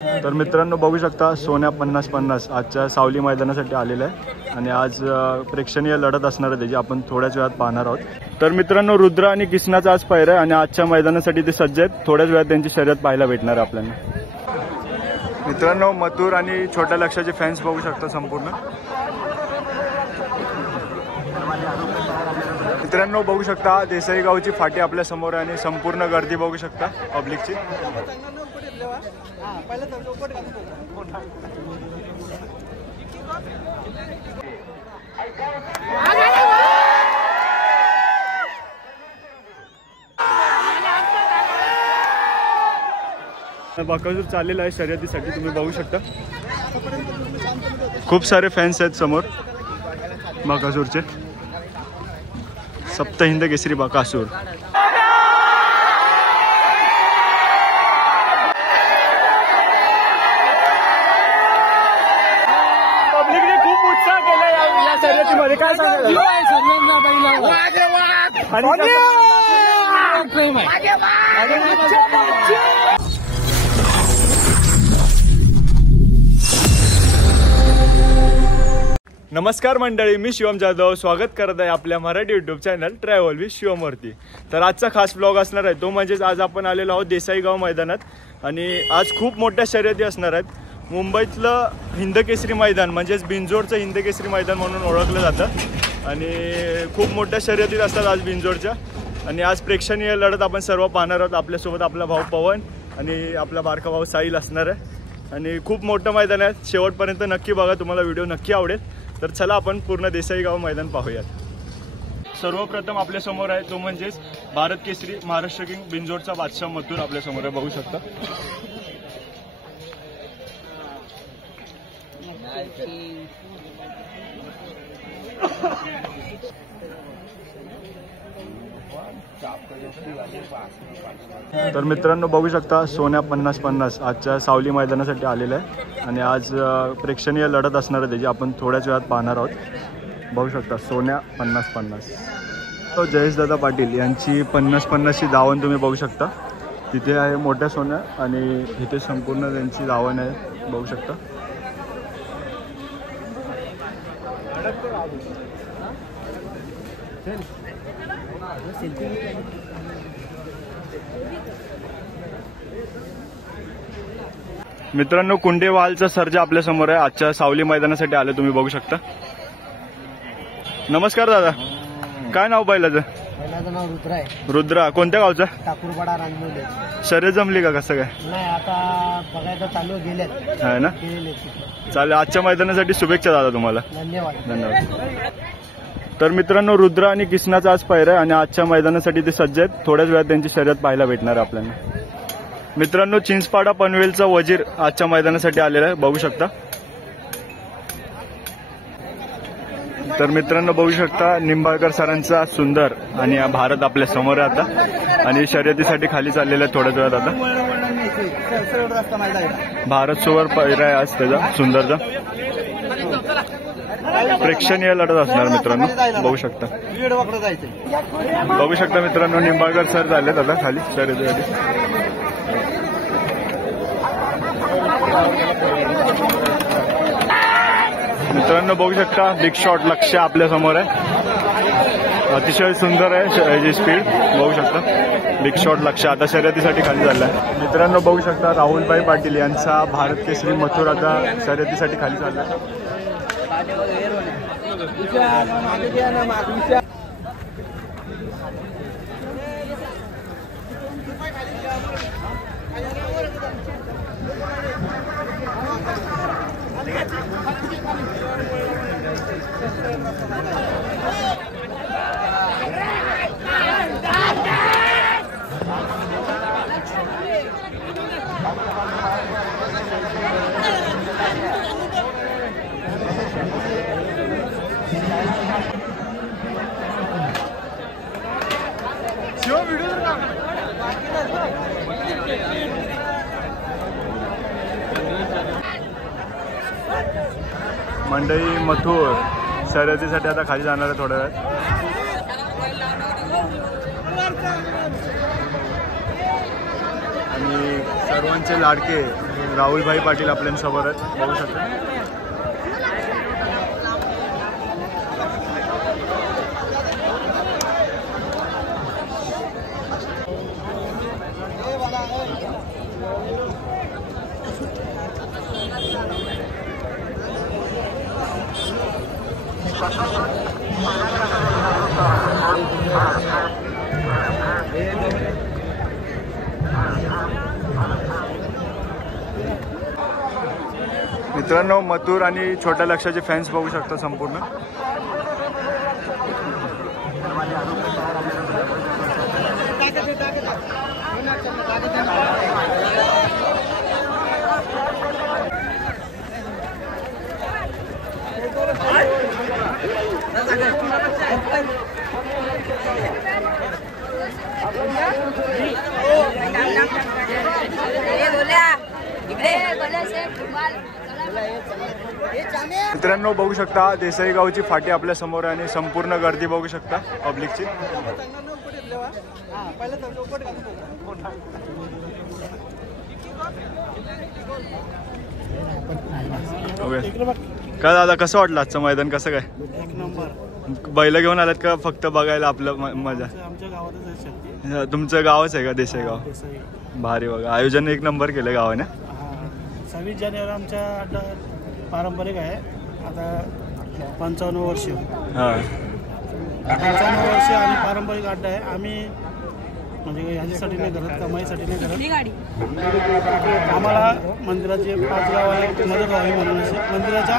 तर मित्रांनो बघू शकता सोन्या 50-50 आजच्या सावली मैदानासाठी आलेला आहे आणि आज प्रेक्षणीय लढत असणार आहे त्याची आपण थोड्याच वेळात पाहणार आहोत। तर मित्रांनो रुद्र आणि किसनाचा आज पायरा आहे आणि आजच्या मैदानासाठी ते सज्ज आहेत। थोड्याच वेळात त्यांची शर्यत पाहायला भेटणार आहे आपल्याला। मित्रांनो मथुर आणि छोट्या लक्षाचे फॅन्स बघू शकता संपूर्ण। मित्रांनो बघू शकता देसाई गावची फाटी आपल्या समोर आहे आणि संपूर्ण गर्दी बघू शकता पब्लिकची। बाकासूर चाललेला आहे शर्यतीसाठी तुम्ही बघू शकता। खूप सारे फॅन्स आहेत समोर बाकासूरचे। सप्त हिंद केसरी बाकासूर। पब्लिकने खूप उत्साह केला या शर्यतीमध्ये, काय सांगाल? नमस्कार मंडळी, मी शिवम जाधव स्वागत करत आहे आपल्या Marathi YouTube channel travel with शिवमवरती। तर आजचा खास ब्लॉग असणार आहे तो म्हणजेच आज आपण आलेलो आहोत देसाई गाव मैदानात आणि आज खूप मोठ्या शर्यती असणार आहेत। मुंबईतलं हिंद केसरी मैदान म्हणजेच बिंजोडचं हिंद केसरी मैदान म्हणून ओळखलं जातं आणि खूप मोठ्या शर्यतीत असतात आज बिंजोडच्या। आणि आज प्रेक्षणीय लढत आपण सर्व पाहणार आहोत। आपल्यासोबत आपला भाऊ पवन आणि आपला बारका भाऊ साहिल असणार आहे आणि खूप मोठं मैदान आहे। शेवटपर्यंत नक्की बघा, तुम्हाला व्हिडिओ नक्की आवडेल। तर चला आपण पूर्ण देसाई गाव मैदान पाहूयात। सर्वप्रथम आपल्या समोर आहे तो म्हणजेच भारत केसरी महाराष्ट्र किंग बिंजोडचा बादशाह मथुर आपल्या समोर आहे, बघू शकता। तर मित्रांनो बघू शकता सोन्या 50-50 आजच्या सावली मैदानासाठी आलेला आहे आणि आज प्रेक्षणीय लढत असणार आहे त्याची आपण थोड्याच वेळात पाहणार आहोत। बघू शकता सोन्या 50-50 तो जयेशदादा पाटील यांची 50-50ची दावण तुम्ही बघू शकता। तिथे आहे मोठ्या सोन्या आणि इथे संपूर्ण त्यांची दावण आहे, बघू शकता। मित्रांनो कुंडेवालचा सर्जा आपल्या समोर आहे, आजच्या सावली मैदानासाठी आले तुम्ही बघू शकता। नमस्कार दादा, काय नाव बैलाचं? बैलाचं नाव रुद्र आहे। रुद्रा कोणत्या गावचा? ठाकूरपाडा रांजवले। शर्यत जमली का कसं काय? नाही आता बघायचं चालू गेलेत आहे ना। चालेल, आजच्या मैदानासाठी शुभेच्छा दादा तुम्हाला। धन्यवाद धन्यवाद। तर मित्रांनो रुद्र आणि किसनाचा आज पायरा आहे आणि आजच्या मैदानासाठी ते सज्ज आहेत। थोड्याच वेळात त्यांची शर्यत पाहायला भेटणार आहे आपल्याला। मित्रांनो चिंचपाडा पनवेलचा वजीर आजच्या मैदानासाठी आलेला आहे, बघू शकता। तर मित्रांनो बघू शकता निंबाळकर सरांचा सुंदर आणि भारत आपल्या समोर आहे आता आणि शर्यतीसाठी खाली चाललेला आहे थोड्याच वेळात आता। भारत सोबत पायरा आहे आज त्याचा सुंदरचा। प्रेक्षणीय लढत असणार मित्रांनो, बघू शकता। बघू शकता मित्रांनो निंबाळकर सर झालेत आता खाली शर्यतीसाठी। मित्रांनो बघू शकता बिग शॉट लक्ष आपल्या समोर आहे, अतिशय सुंदर आहे याची स्पीड, बघू शकता। बिग शॉट लक्ष आता शर्यतीसाठी खाली झाला आहे। मित्रांनो बघू शकता राहुलभाई पाटील यांचा भारत केसरी मथुर आता शर्यतीसाठी खाली झाला आहे। मंडई मथुर शर्यतीसाठी आता खाली जाणार आहे थोड्या वेळात। आणि सर्वांचे लाडके राहुलभाई पाटील आपल्यासमोर आहेत, बघू शकता. मित्रांनो, मथुर आणि छोट्या लक्षाचे फॅन्स बघू शकता संपूर्ण. मित्रांनो, बघू शकता देसाई गावची फाटी आपल्या समोर आहे आणि संपूर्ण गर्दी बघू शकता पब्लिकची. काय दादा, कसं वाटलं आजचं मैदान? कसं काय? एक नंबर. बैल घेऊन आलात का फक्त बघायला? आपलं मजा. आमच्या गावातच तुमचं गावच आहे का देसाई गाव? भारी बघा, आयोजन एक नंबर केलं गावाने. 26 जानेवारी आमच्या अड्डा पारंपरिक आहे. आता 55 वर्ष. हां, 55 वर्ष आणि पारंपरिक अड्डा आहे. आम्ही म्हणजे ह्याच्यासाठी नाही करत, कमाईसाठी नाही करत. आम्हाला मंदिराचे 5 गावाला मदत व्हावी म्हणून मंदिराच्या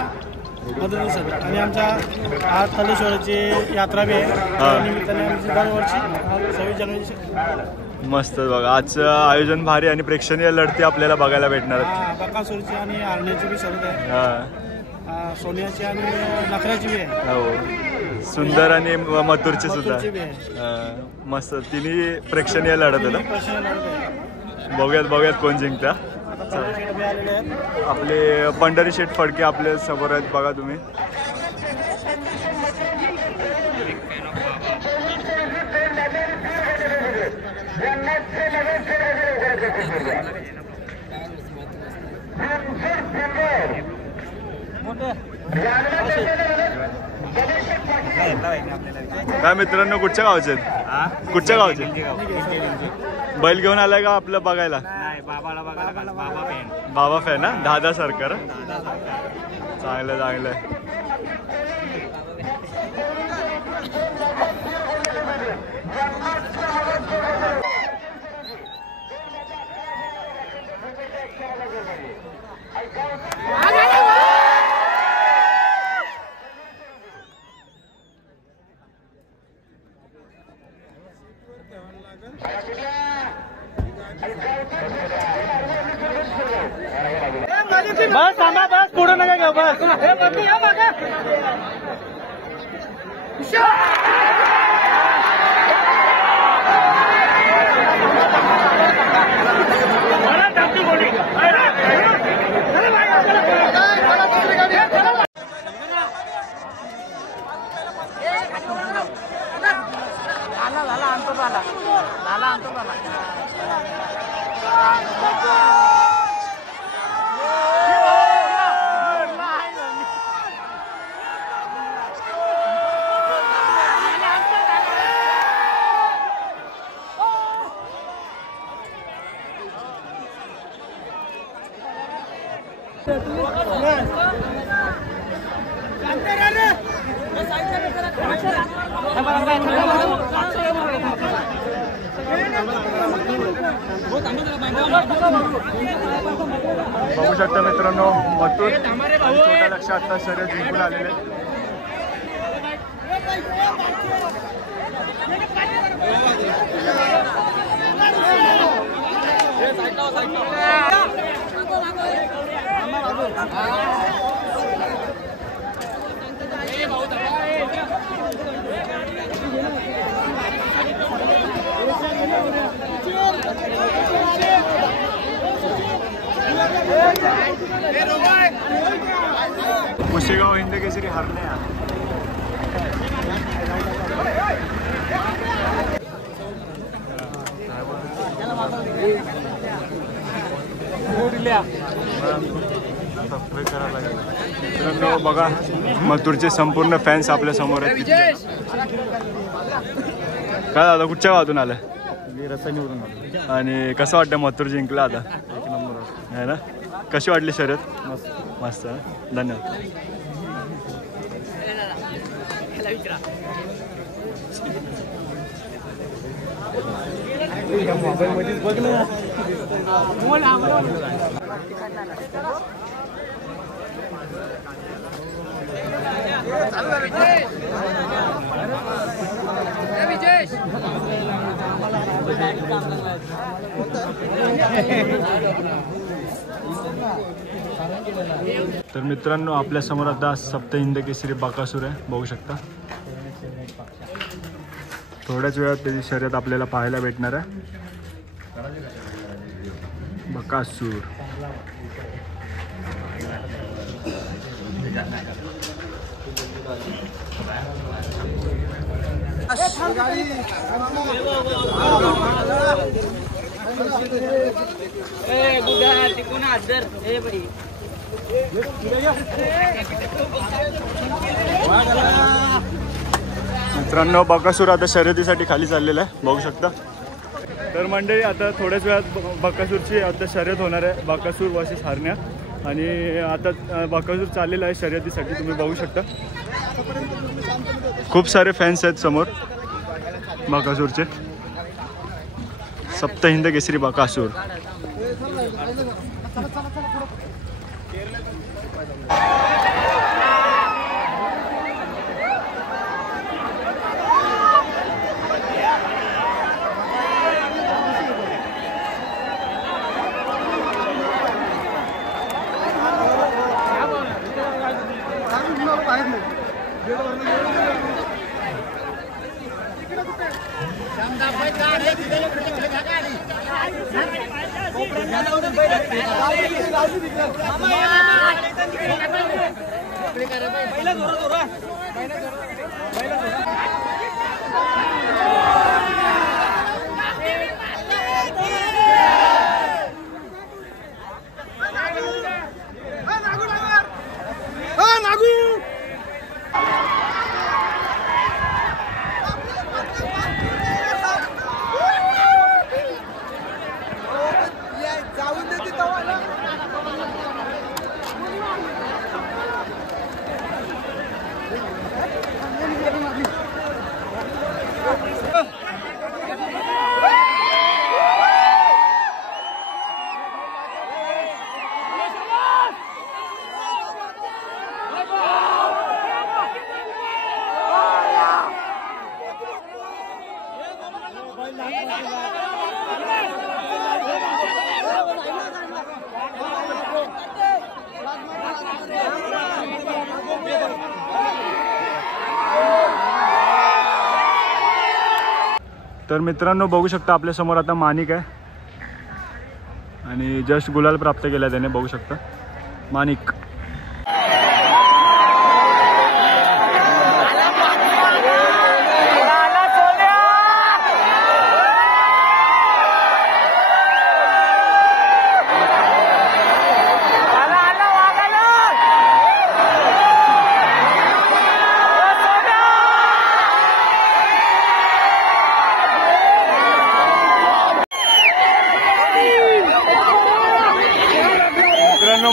मदतीसाठी. आणि आमच्या आज कलेश्वराची यात्रा बी आहे, त्या निमित्ताने आमची दरवर्षी 26 जानेवारी. मस्त बघा, आजचं आयोजन भारी आणि प्रेक्षणीय लढती आपल्याला बघायला भेटणार आहेत. बकासूरची आणि हरण्याची बी शर्यत आहे. हां, सोन्याची आणि नखऱ्याची बी आहे. हो, सुंदर आणि मथुरची सुद्धा. मथुरची बी आहे. मस्त, तिन्ही प्रेक्षणीय लढत आहे ना. प्रश्न लढत आहे. बघूयात कोण जिंकता. बी आलेले आहेत. आपले पंढरी शेठ फडके आपल्या समोर आहेत, बघा तुम्ही. काय मित्रांनो, कुठच्या गावचे आहेत? कुठच्या गावचे? बैल घेऊन आलाय का आपलं बघायला? बाबा फॅन ना, दादा सरकार. चांगलं. बस थांबा, बस पुढे नका घ्या, बस. बघू शकता मित्रांनो, मथुर छोट्या लक्ष आता शर्यत जिंकून आलेले. कुशेगाव हिंदकेसरी हरले. मित्रांनो बघा मथुरचे संपूर्ण फॅन्स आपल्या समोर आहेत. काय दादा कुठच्या गावातून आलं? रसायनीवरून आलो. आणि कसं वाटतं मथुर जिंकला आता? एक नंबर आहे ना. कशी वाटली शर्यत? मस्त. मस्त. धन्यवाद. मोबाईलमध्येच बघ ना. तर मित्रांनो आपल्या समोर आता सप्तहिंद केसरी बकासूर आहे, बघू शकता. थोड्याच वेळात त्याची शर्यत आपल्याला पाहायला भेटणार आहे. बकासूर मित्रांनो बकासूर आता शर्यतीसाठी खाली चाललेला आहे, बघू शकता. तर मंडळी आता थोड्याच वेळात बकासूरची आता शर्यत होणार आहे, बकासूर वर्सेस हरण्या. आणि आता बकासूर चाललेला आहे शर्यतीसाठी, तुम्ही बघू शकता. खूप सारे फॅन्स आहेत समोर बकासूरचे. सप्तहिंद केसरी बकासूर. तर मित्रांनो बघू शकता आपल्या समोर आता माणिक आहे आणि जस्ट गुलाल प्राप्त केला त्याने, बघू शकता माणिक.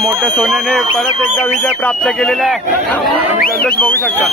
मोठ्या सोन्याने परत एकदा विजय प्राप्त केलेला आहे आणि जल्लोष बघू शकता.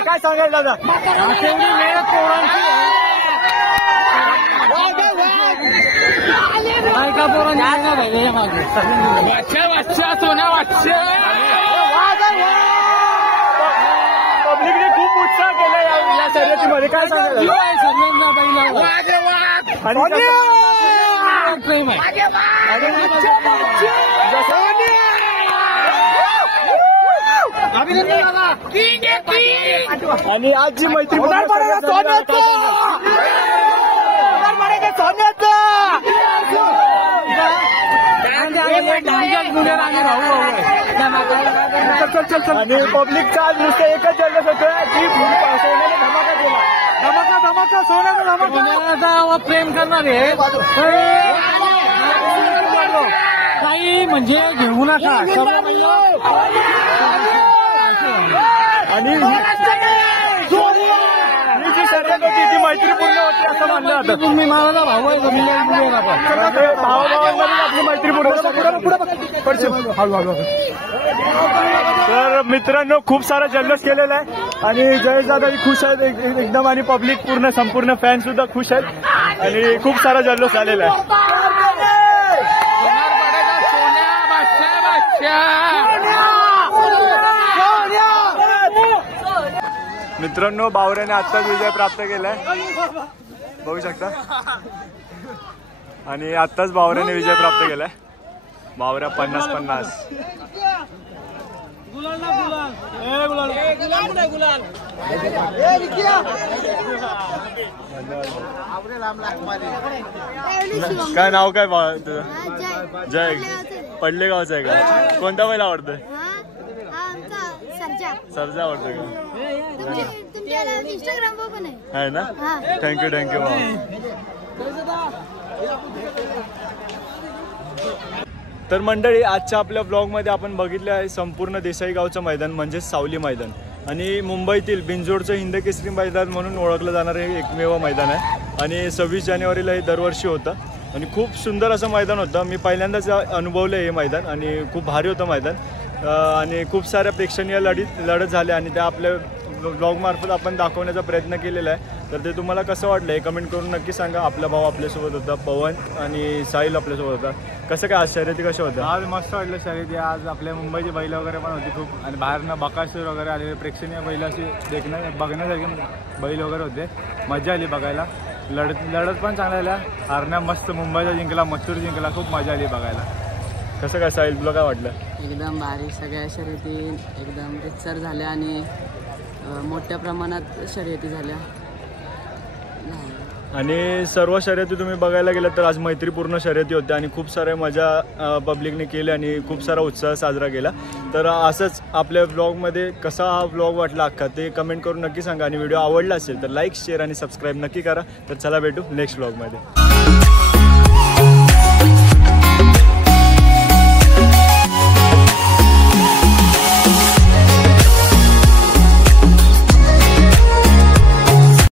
मध्ये काय सांगाल दादा? पब्लिकने खूप उत्साह केला या शर्यतीमध्ये, काय सांगाल? आणि आज जी मैत्री आणि पब्लिकचा आज नुसतं एकच जल्लोष होतं की सोन्याने धमाका केला. धमाका सोन्याने धमाका प्रेम करणारे काही म्हणजे घेऊ नका. आणि ही जी शर्यत होती ती मैत्रीपूर्ण होती असं मानलं जातं. तुम्ही मला भाऊ आहे भावाभावांमध्ये आपली मैत्रीपूर्ण. तर मित्रांनो खूप सारा जल्लोष केलेला आहे आणि जयेश दादाही खुश आहेत एकदम आणि पब्लिक पूर्ण संपूर्ण फॅन सुद्धा खुश आहेत आणि खूप सारा जल्लोष झालेला आहे. मित्रांनो बावऱ्याने आत्ताच विजय प्राप्त केलाय, बघू शकता. आणि आत्ताच बावऱ्याने विजय प्राप्त केलाय. बावऱ्या 50-50. काय नाव काय तुझं? जय. पडले गावचं आहे का? कोणता बैल आवडतोय? सरजा आवडतोय का? आहे ना. थँक्यू. तर मंडळी आजच्या आपल्या ब्लॉगमध्ये आपण बघितलं आहे संपूर्ण देसाई गावचं मैदान म्हणजेच सावली मैदान आणि मुंबईतील बिंजोडचं हिंदकेसरी मैदान म्हणून ओळखलं जाणारं हे एकमेव मैदान आहे. आणि 26 जानेवारीला हे दरवर्षी होतं आणि खूप सुंदर असं मैदान होतं. मी पहिल्यांदाच अनुभवलं हे मैदान आणि खूप भारी होतं मैदान आणि खूप साऱ्या प्रेक्षणीय लढत झाल्या आणि त्या आपल्या ब्लॉगमार्फत आपण दाखवण्याचा प्रयत्न केलेला आहे. तर ते तुम्हाला कसं वाटलं हे कमेंट करून नक्की सांगा. आपला भाऊ आपल्यासोबत होता, पवन आणि साहिल आपल्यासोबत होता. कसं काय आज शर्यती कशा होत्या? आज मस्त वाटलं शर्यती. आज आपल्या मुंबईची बैल वगैरे पण होती खूप आणि बाहेरनं बकासूर वगैरे आलेले प्रेक्षणीय बैल अशी बघण्यासारखे बैल वगैरे होते. मजा आली बघायला. लढत पण चांगल्या आल्या. हरण्या मस्त मुंबईचा जिंकला, मथुर जिंकला, खूप मजा आली बघायला. कसं काय साहिल तुला काय वाटलं? एकदम भारी. सगळ्या शर्यती एकदम रितसर झाल्या आणि मोठ्या प्रमाणात शर्यती झाल्या आणि सर्व शर्यती तुम्ही बघायला गेलं तर आज मैत्रीपूर्ण शर्यती होत्या आणि खूप साऱ्या मजा पब्लिकने केली आणि खूप सारा उत्साह साजरा केला. तर असंच आपल्या ब्लॉगमध्ये कसा हा ब्लॉग वाटला अख्खा ते कमेंट करून नक्की सांगा आणि व्हिडिओ आवडला असेल तर लाईक शेअर आणि सबस्क्राईब नक्की करा. तर चला भेटू नेक्स्ट ब्लॉगमध्ये.